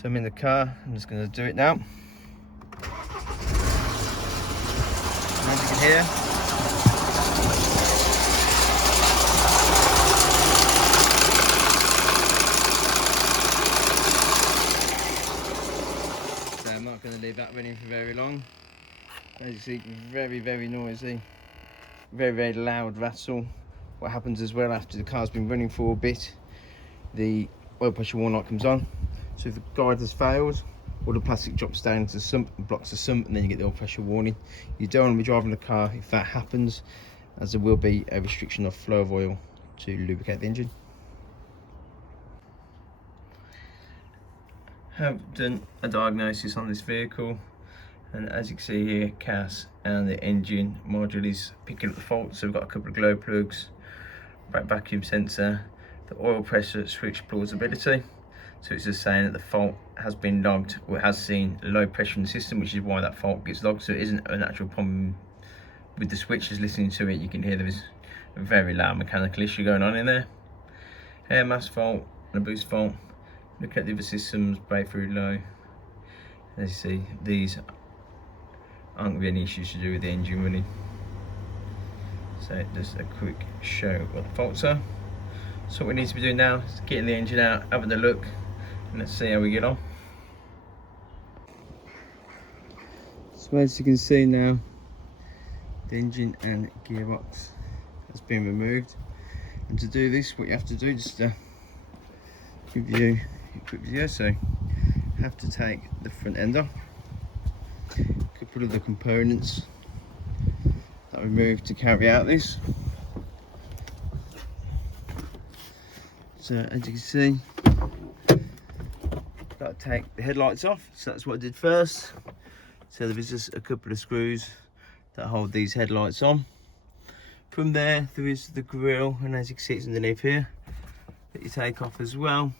So I'm in the car, I'm just going to do it now. As you can hear, so I'm not going to leave that running for very long. As you see, very noisy, very loud rattle. What happens as well after the car's been running for a bit, the oil pressure warning light comes on. So if the guide has failed, all the plastic drops down into the sump and blocks the sump, and then you get the oil pressure warning. You don't want to be driving the car if that happens, as there will be a restriction of flow of oil to lubricate the engine. Have done a diagnosis on this vehicle, and as you can see here, CAS and the engine module is picking up the fault. So we've got a couple of glow plugs, vacuum sensor, the oil pressure switch plausibility. So it's just saying that the fault has been logged, or it has seen low pressure in the system, which is why that fault gets logged. So it isn't an actual problem with the switches. Listening to it, you can hear there is a very loud mechanical issue going on in there. Air mass fault and a boost fault. Look at the other systems, breakthrough low. As you see, these aren't really any issues to do with the engine running. So just a quick show what the faults are. So what we need to be doing now is getting the engine out, having a look, and let's see how we get on. So as you can see now, the engine and gearbox has been removed. And to do this, what you have to do, just to give you a quick video, so you have to take the front end off, a couple of the components that we removed to carry out this. So as you can see, got to take the headlights off, so that's what I did first. So there is just a couple of screws that hold these headlights on. From there is the grille, and as you can see it's underneath here, that you take off as well.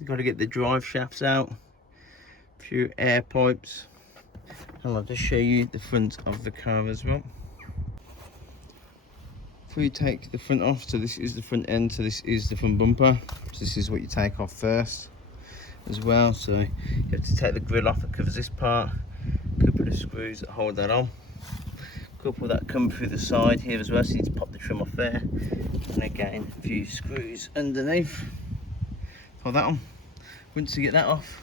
You've got to get the drive shafts out, a few air pipes, and I'll just show you the front of the car as well. Before you take the front off, so this is the front end, so this is the front bumper. So this is what you take off first as well. So you have to take the grille off that covers this part, a couple of screws that hold that on, a couple that come through the side here as well, so you need to pop the trim off there, and again a few screws underneath, hold that on. Once you get that off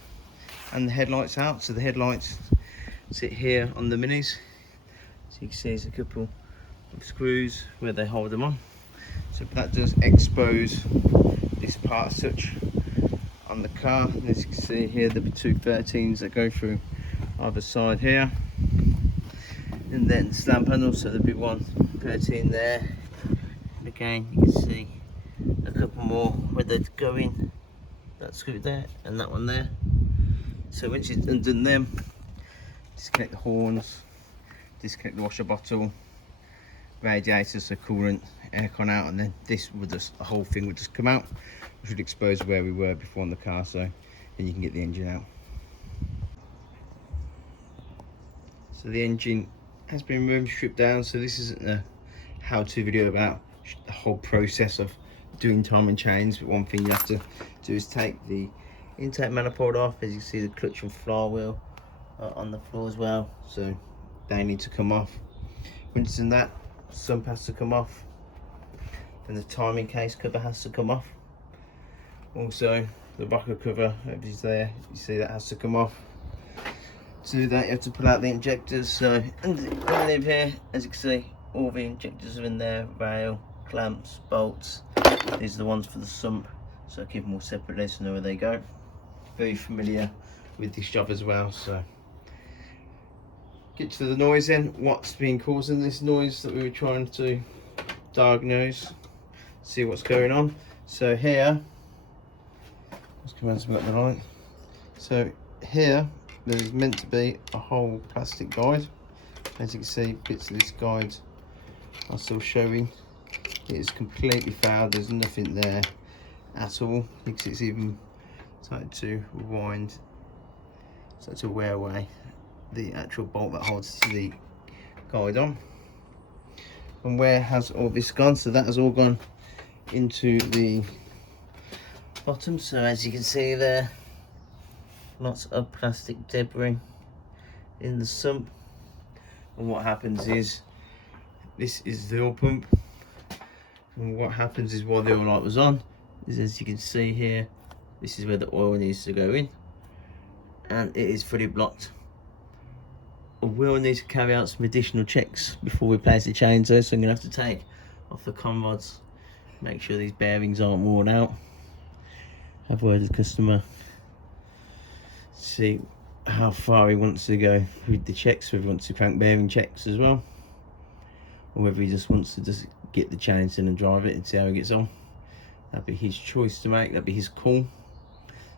and the headlights out, so the headlights sit here on the minis, so you can see there's a couple of screws where they hold them on. So that does expose this part as such on the car. And as you can see here, there'll be two 13s that go through either side here, and then slam panels, so there'll be one 13 there, and again you can see a couple more where they go in, that screw there and that one there. So once you've undone them, disconnect the horns, disconnect the washer bottle, radiator, so coolant, aircon out, and then this would just, the whole thing would just come out, which would expose where we were before in the car, so then you can get the engine out. So the engine has been removed, stripped down. So this isn't a how-to video about the whole process of doing timing chains, but one thing you have to do is take the intake manifold off. As you see, the clutch and flywheel are on the floor as well, so they need to come off. Once done that, sump has to come off, and the timing case cover has to come off. Also the rocker cover, if it's there, you see that has to come off. To do that you have to pull out the injectors. So underneath here, as you can see, all the injectors are in there, rail, clamps, bolts. These are the ones for the sump, so I keep them all separately so I know where they go. Very familiar with this job as well. So get to the noise then. What's been causing this noise that we were trying to diagnose, see what's going on. So here, let's come out so we've got the light. So here there's meant to be a whole plastic guide. As you can see, bits of this guide are still showing. It is completely fouled, there's nothing there at all. You can see it's even started to wind, started to wear away the actual bolt that holds the guide on. And where has all this gone? So that has all gone into the bottom. So as you can see there, lots of plastic debris in the sump. And what happens is, this is the oil pump, and what happens is while the oil light was on, is as you can see here, this is where the oil needs to go in, and it is fully blocked. We will need to carry out some additional checks before we place the chains though, so I'm going to have to take off the con rods, make sure these bearings aren't worn out, have a word with the customer, see how far he wants to go with the checks, whether he wants to crank bearing checks as well, or whether he just wants to just get the chains in and drive it and see how he gets on. That'd be his choice to make, that'd be his call.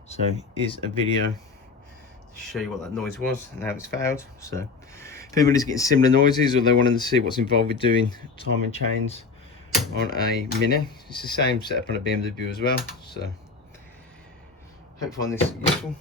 So here's a video to show you what that noise was and how it's failed. So if anybody's getting similar noises, or they wanted to see what's involved with doing timing chains on a Mini, it's the same setup on a BMW as well. So hope you find this useful.